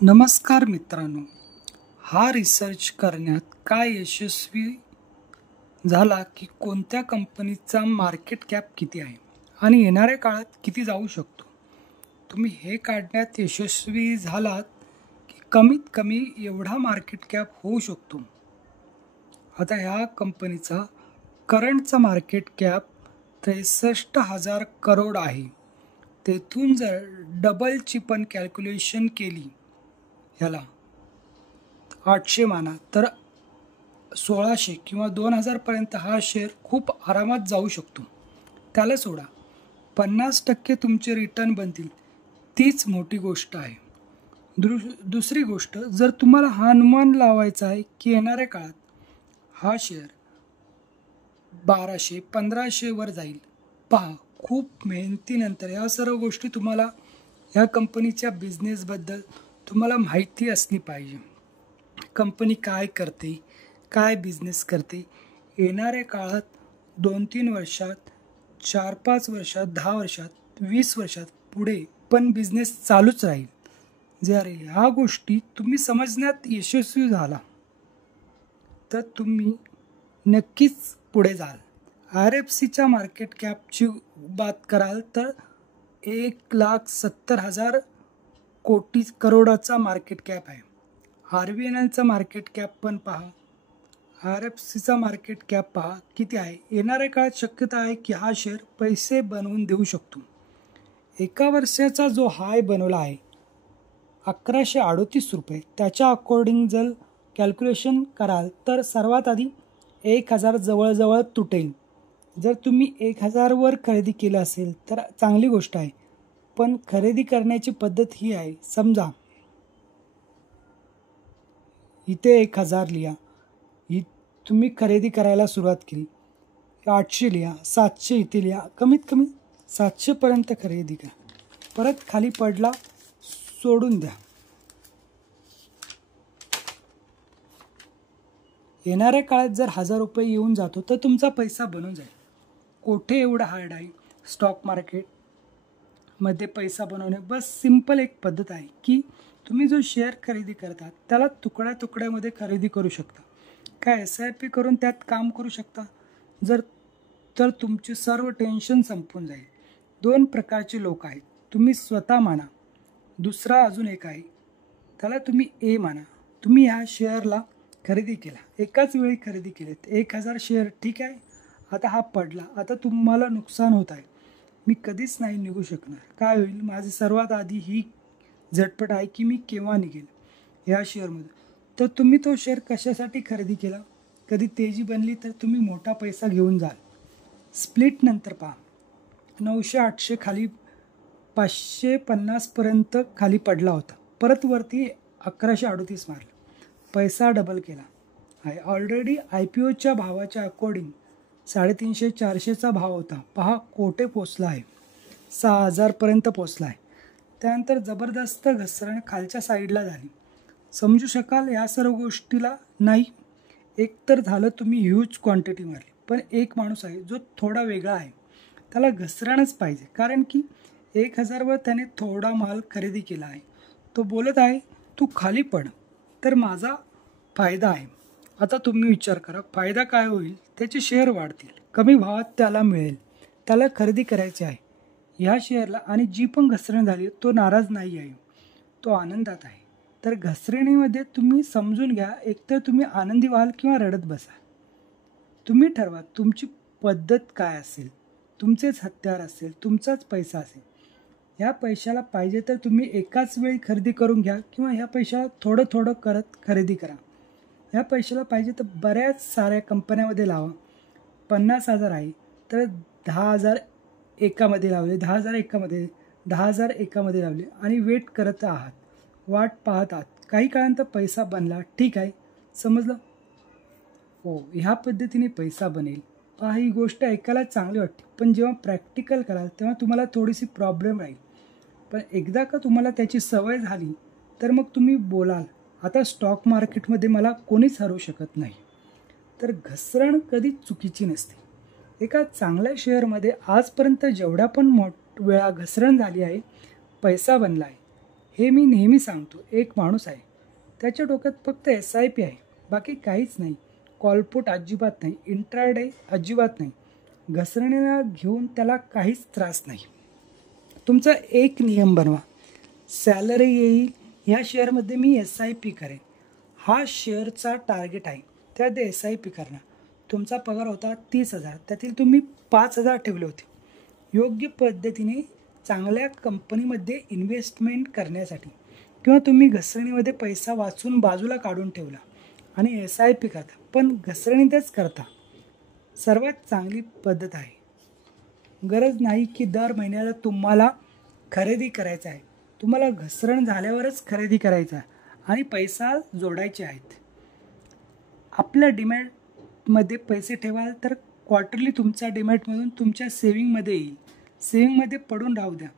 नमस्कार मित्रांनो, हा रिसर्च करण्यात काय यशस्वी झाला की कोणत्या कंपनीचा मार्केट कॅप किती आहे आणि येणाऱ्या काळात किती जाऊ शकतो. तुम्ही हे काढण्यात यशस्वी झालात की कमीत कमी एवढा मार्केट कॅप होऊ शकतो. आता ह्या कंपनीचा करंटचा मार्केट कॅप 63,000 करोड आहे. तेथून जर डबलची पण कॅल्क्युलेशन केली ह्याला 800 माना तर 1600 किंवा 2000पर्यंत हा शेअर खूप आरामात जाऊ शकतो. त्याला सोडा, 50% तुमचे रिटर्न बनतील, तीच मोठी गोष्ट आहे. दुसरी गोष्ट, जर तुम्हाला हा अनुमान लावायचा आहे की येणाऱ्या काळात हा शेअर 1200-1500 वर जाईल, पहा खूप मेहनतीनंतर या सर्व गोष्टी तुम्हाला ह्या कंपनीच्या बिझनेसबद्दल तुम्हाला माहिती असली पाहिजे. कंपनी काय करते, काय बिझनेस करते, येणाऱ्या काळात 2-3 वर्षात, 4-5 वर्षात, 10 वर्षात, 20 वर्षात पुढे पण बिझनेस चालूच राहील. जर ह्या गोष्टी तुम्ही समजण्यात यशस्वी झाला तर तुम्ही नक्कीच पुढे जाल. RFCच्या मार्केट कॅपची बात कराल तर 1,70,000 कोटी करोडाचा मार्केट कॅप आहे. RVNLचा मार्केट कॅप पण पहा, RFCचा मार्केट कॅप पहा किती आहे. येणाऱ्या काळात शक्यता आहे की हा शेअर पैसे बनवून देऊ शकतो. एका वर्षाचा जो हाय बनवला आहे 1138 रुपये, त्याच्या अकॉर्डिंग जर कॅल्क्युलेशन कराल तर सर्वात आधी 1,000 जवळजवळ तुटेल. जर तुम्ही 1,000 वर खरेदी केलं असेल तर चांगली गोष्ट आहे, पण खरेदी करण्याची पद्धत ही आहे. समजा इथे 1,000 लिहा, ही तुम्ही खरेदी करायला सुरुवात केली, 800 लिहा, 700 इथे लिहा, कमीत कमी 700पर्यंत खरेदी करा. परत खाली पडला सोडून द्या. येणाऱ्या काळात जर 1,000 रुपये येऊन जातो तर तुमचा पैसा बनून जाईल. कोठे एवढं हार्ड आहे स्टॉक मार्केटमध्ये पैसा बनवणे. बस सिंपल एक पद्धत आहे की तुम्ही जो शेअर खरेदी करता त्याला तुकड्या तुकड्यामध्ये खरेदी करू शकता. काय SIP करून त्यात काम करू शकता. तर तुमचे सर्व टेन्शन संपून जाईल. 2 प्रकारचे लोक आहेत, तुम्ही स्वतः माना. दुसरा अजून एक आहे, त्याला तुम्ही A माना. तुम्ही ह्या शेअरला खरेदी केला, एकाच वेळी खरेदी केलेत 1,000 शेअर, ठीक आहे. आता हा पडला, आता तुम्हाला नुकसान होत आहे. मी कधीच नाही निघू शकणार. काय होईल, माझी सर्वात आधी ही झटपट आहे की मी केव्हा निघेल ह्या शेअरमध्ये. तर तुम्ही तो शेअर कशासाठी खरेदी केला. कधी तेजी बनली तर तुम्ही मोठा पैसा घेऊन जाल. स्प्लिट नंतर पहा, 900-800 खाली 550पर्यंत खाली पडला होता, परत वरती 1138 मारला, पैसा डबल केला आहे. ऑलरेडी IPOच्या भावाच्या अकॉर्डिंग 350-400चा भाव होता, पहा कोठे पोचला आहे, 6,000पर्यंत पोचला आहे. त्यानंतर जबरदस्त घसरण खालच्या साईडला झाली. समजू शकाल या सर्व गोष्टीला नाही. एक तर झालं तुम्ही ह्यूज क्वांटिटी मारली, पण एक माणूस आहे जो थोडा वेगळा आहे, त्याला घसरणच पाहिजे, कारण की 1,000वर त्याने थोडा माल खरेदी केला आहे. तो बोलत आहे तू खाली पड तर माझा फायदा आहे. आता तुम्ही विचार करा, फायदा काय होईल. त्याचे शेअर वाढतील, कमी भावात त्याला मिळेल, त्याला खरेदी करायची आहे ह्या शेअरला. आणि जी पण घसरण झाली तो नाराज नाही आहे, तो आनंदात आहे. तर घसरणीमध्ये तुम्ही समजून घ्या, एकतर तुम्ही आनंदी व्हाल किंवा रडत बसा. तुम्ही ठरवा तुमची पद्धत काय असेल. तुमचेच हत्यार असेल, तुमचाच पैसा असेल. ह्या पैशाला पाहिजे तर तुम्ही एकाच वेळी खरेदी करून घ्या किंवा ह्या पैशाला थोडं थोडं करत खरेदी करा. ह्या पैशाला पाहिजे तर बऱ्याच साऱ्या कंपन्यामध्ये लावा. 50,000 आहे तर 10,000 एकामध्ये लावले, 10,000 एकामध्ये, 10,000 एकामध्ये लावले आणि वेट करत आहात, वाट पाहत आहात. काही काळानंतर पैसा बनला, ठीक आहे, समजलं. हो, ह्या पद्धतीने पैसा बनेल. पहा, ही गोष्ट ऐकायला चांगली वाटते, पण जेव्हा प्रॅक्टिकल कराल तेव्हा तुम्हाला थोडीशी प्रॉब्लेम राहील. पण एकदा का तुम्हाला त्याची सवय झाली तर मग तुम्ही बोलाल, आता स्टॉक मार्केटमध्ये मला कोणीच हरवू शकत नाही. तर घसरण कधीच चुकीची नसते. एका चांगल्या शेअरमध्ये आजपर्यंत जेवढ्या पण वेळा घसरण झाली आहे, पैसा बनला आहे. हे मी नेहमी सांगतो. एक माणूस आहे, त्याच्या डोक्यात फक्त SIP आहे, बाकी काहीच नाही. कॉलपुट अजिबात नाही, इंट्राडे अजिबात नाही. घसरणीला घेऊन त्याला काहीच त्रास नाही. तुमचा एक नियम बनवा. सॅलरी येईल ह्या शेअरमध्ये मी SIP करेन, हा शेअरचा टार्गेट आहे, त्यात SIP करणार. तुमचा पगार होता 30,000, त्यातील तुम्ही 5,000 ठेवले होते योग्य पद्धतीने चांगल्या कंपनीमध्ये इन्व्हेस्टमेंट करण्यासाठी, किंवा तुम्ही घसरणीमध्ये पैसा वाचून बाजूला काढून ठेवला आणि SIP करता, पण घसरणीतच करता. सर्वात चांगली पद्धत आहे. गरज नाही की दर महिन्याला तुम्हाला खरेदी करायचं आहे. तुम्हाला घसरण झाल्यावरच खरेदी करायचं आहे आणि पैसा जोडायचे आहेत. आपल्या डिमॅटमध्ये पैसे ठेवाल तर क्वार्टरली तुमचा डिमॅटमधून तुमच्या सेविंगमध्ये येईल. सेविंगमध्ये पडून राहू द्या,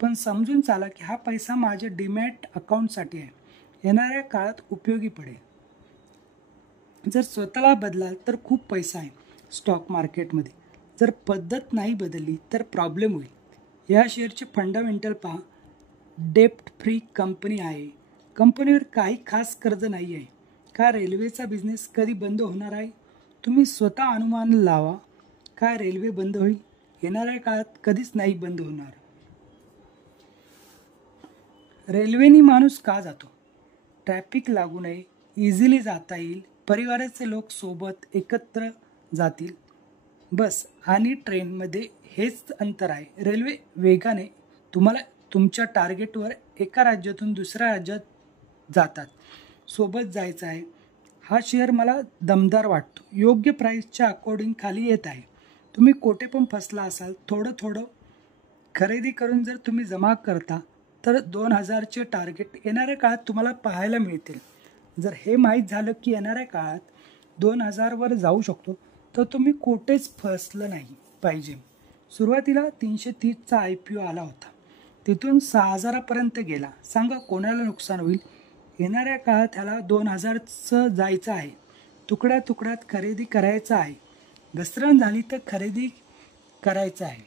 पण समजून चाला की हा पैसा माझ्या डिमॅट अकाउंटसाठी आहे, येणाऱ्या काळात उपयोगी पडेल. जर स्वतःला बदलाल तर खूप पैसा आहे स्टॉक मार्केटमध्ये. जर पद्धत नाही बदलली तर प्रॉब्लेम होईल. या शेअरचे फंडामेंटल पहा. डेप्ट फ्री कंपनी आहे. कंपनीवर काही खास कर्ज नाही आहे. का रेल्वेचा बिझनेस कधी बंद होणार आहे? तुम्ही स्वतः अनुमान लावा. का रेल्वे बंद होईल? येणाऱ्या काळात कधीच नाही बंद होणार. रेल्वेनी माणूस का जातो? ट्रॅफिक लागू नये, इझिली जाता येईल, परिवाराचे लोक सोबत एकत्र जातील. बस आणि ट्रेनमध्ये हेच अंतर आहे. रेल्वे वेगाने तुम्हाला तुमच्या टार्गेटवर एका राज्यातून दुसऱ्या राज्यात जातात. सोबत जायचं आहे. हा शेअर मला दमदार वाटतो. योग्य प्राईसच्या अकॉर्डिंग खाली येत आहे. तुम्ही कोठे पण फसला असाल, थोडं थोडं खरेदी करून जर तुम्ही जमा करता तर 2,000चे टार्गेट येणाऱ्या काळात तुम्हाला पाहायला मिळतील. जर हे माहीत झालं की येणाऱ्या काळात 2,000वर जाऊ शकतो, तर तुम्ही कुठेच फसलं नाही पाहिजे. सुरुवातीला 330चा IPO आला होता, तिथून 6,000पर्यंत गेला. सांगा कोणाला नुकसान होईल? येणाऱ्या काळात ह्याला 2,000चं जायचं आहे. तुकड्या तुकड्यात खरेदी करायचं आहे. घसरण झाली तर खरेदी करायचं आहे.